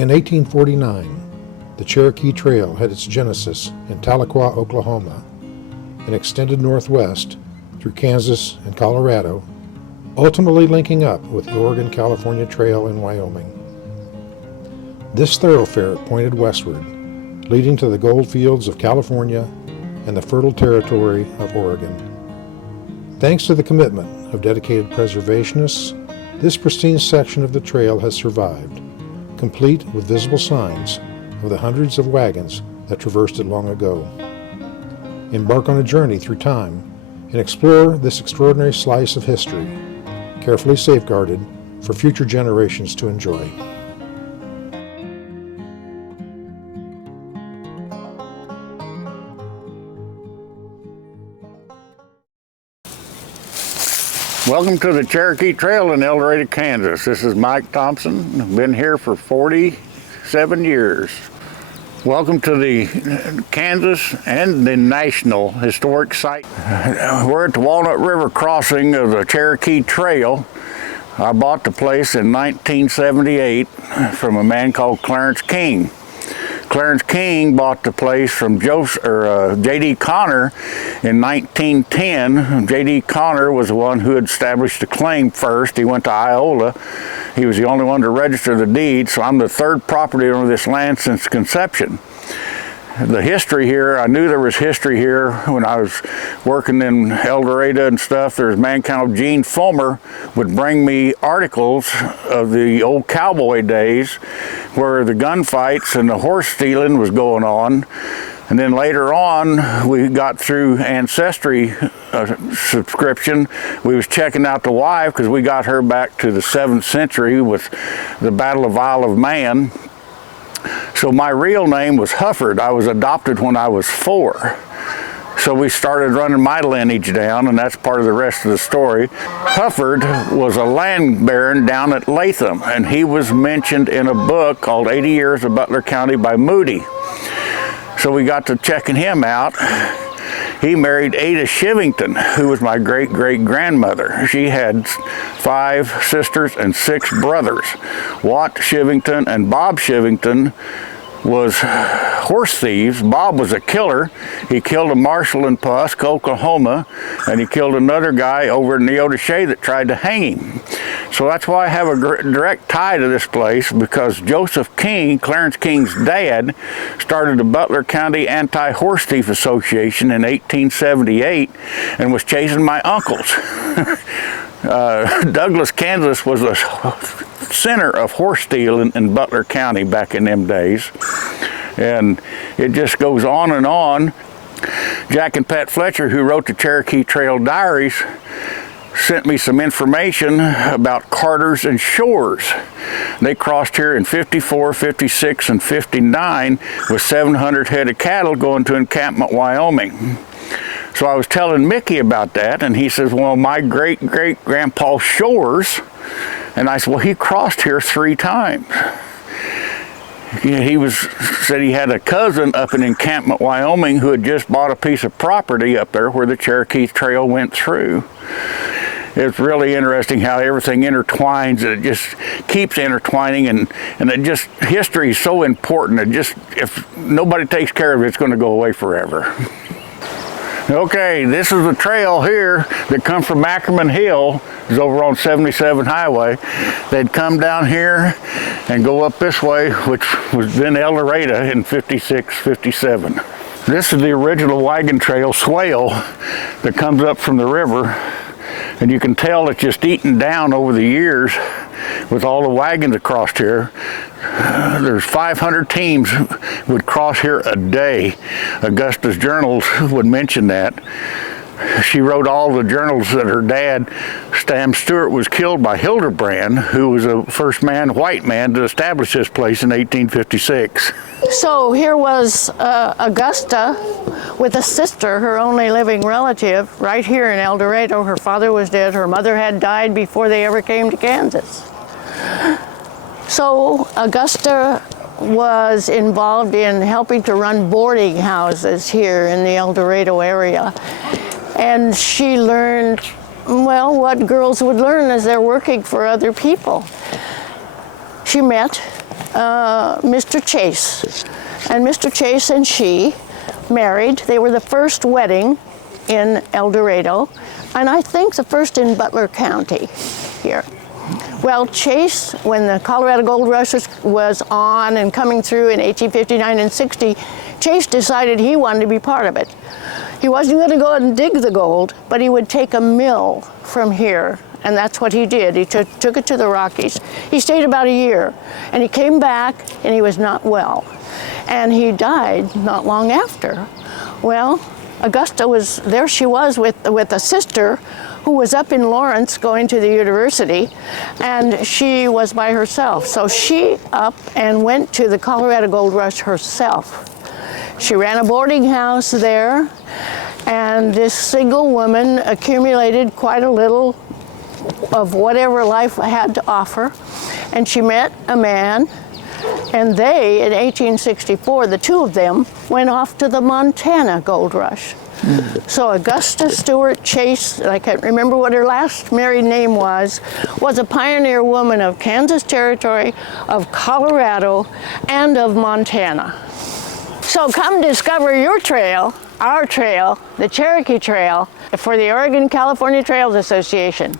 In 1849, the Cherokee Trail had its genesis in Tahlequah, Oklahoma, and extended northwest through Kansas and Colorado, ultimately linking up with the Oregon-California Trail in Wyoming. This thoroughfare pointed westward, leading to the gold fields of California and the fertile territory of Oregon. Thanks to the commitment of dedicated preservationists, this pristine section of the trail has survived, complete with visible signs of the hundreds of wagons that traversed it long ago. Embark on a journey through time and explore this extraordinary slice of history, carefully safeguarded for future generations to enjoy. Welcome to the Cherokee Trail in El Dorado, Kansas. This is Mike Thompson. I've been here for 47 years. Welcome to the Kansas and the National Historic Site. We're at the Walnut River crossing of the Cherokee Trail. I bought the place in 1978 from a man called Clarence King. Clarence King bought the place from J.D. Connor in 1910. J.D. Connor was the one who had established the claim first. He went to Iola. He was the only one to register the deed, so I'm the third property owner of this land since conception. The history here, I knew there was history here when I was working in El Dorado and stuff. There's a man called Gene Fulmer would bring me articles of the old cowboy days where the gunfights and the horse stealing was going on. And then later on, we got through Ancestry subscription. We was checking out the wife because we got her back to the 7th century with the Battle of Isle of Man. So my real name was Hufford. I was adopted when I was 4. So we started running my lineage down, and that's part of the rest of the story. Hufford was a land baron down at Latham, and he was mentioned in a book called 80 Years of Butler County by Moody. So we got to checking him out. He married Ada Shivington, who was my great-great-grandmother. She had 5 sisters and 6 brothers. Watt Shivington and Bob Shivington was horse thieves. Bob was a killer. He killed a marshal in Pawhuska, Oklahoma, and he killed another guy over in Neodesha that tried to hang him. So that's why I have a direct tie to this place, because Joseph King, Clarence King's dad, started the Butler County Anti-Horse Thief Association in 1878 and was chasing my uncles. Douglas, Kansas was a center of horse stealing in Butler County back in them days. And it just goes on and on. Jack and Pat Fletcher, who wrote the Cherokee Trail Diaries, sent me some information about Carters and Shores. They crossed here in 54, 56, and 59 with 700 head of cattle going to Encampment, Wyoming. So I was telling Mickey about that, and he says, well, my great-great-grandpa Shores, and I said, well, he crossed here 3 times. He said he had a cousin up in Encampment, Wyoming, who had just bought a piece of property up there where the Cherokee Trail went through. It's really interesting how everything intertwines, and it just keeps intertwining, and it just, history is so important. It just, if nobody takes care of it, it's going to go away forever. Okay, this is the trail here that come from Ackerman Hill. It's over on 77 Highway. They'd come down here and go up this way, which was then El Dorado in 56, 57. This is the original wagon trail swale that comes up from the river. And you can tell it's just eaten down over the years with all the wagons across here. There's 500 teams would cross here a day. Augusta's journals would mention that. She wrote all the journals that her dad, Stam Stewart, was killed by Hildebrand, who was the first white man to establish this place in 1856. So here was Augusta with a sister, her only living relative, right here in El Dorado. Her father was dead. Her mother had died before they ever came to Kansas. So Augusta was involved in helping to run boarding houses here in the El Dorado area. And she learned, well, what girls would learn as they're working for other people. She met Mr. Chase. And Mr. Chase and she married. They were the first wedding in El Dorado, and I think the first in Butler County here. Well, Chase, when the Colorado Gold Rush was on and coming through in 1859 and 60, Chase decided he wanted to be part of it. He wasn't going to go and dig the gold, but he would take a mill from here, and that's what he did. He took it to the Rockies. He stayed about a year, and he came back, and he was not well. And he died not long after. Well, Augusta was, there she was with a sister who was up in Lawrence going to the university, and she was by herself. So she up and went to the Colorado Gold Rush herself. She ran a boarding house there, and this single woman accumulated quite a little of whatever life had to offer, and she met a man, and they, in 1864, the two of them, went off to the Montana Gold Rush. So Augusta Stewart Chase, I can't remember what her last married name was a pioneer woman of Kansas Territory, of Colorado, and of Montana. So come discover your trail, our trail, the Cherokee Trail, for the Oregon California Trails Association.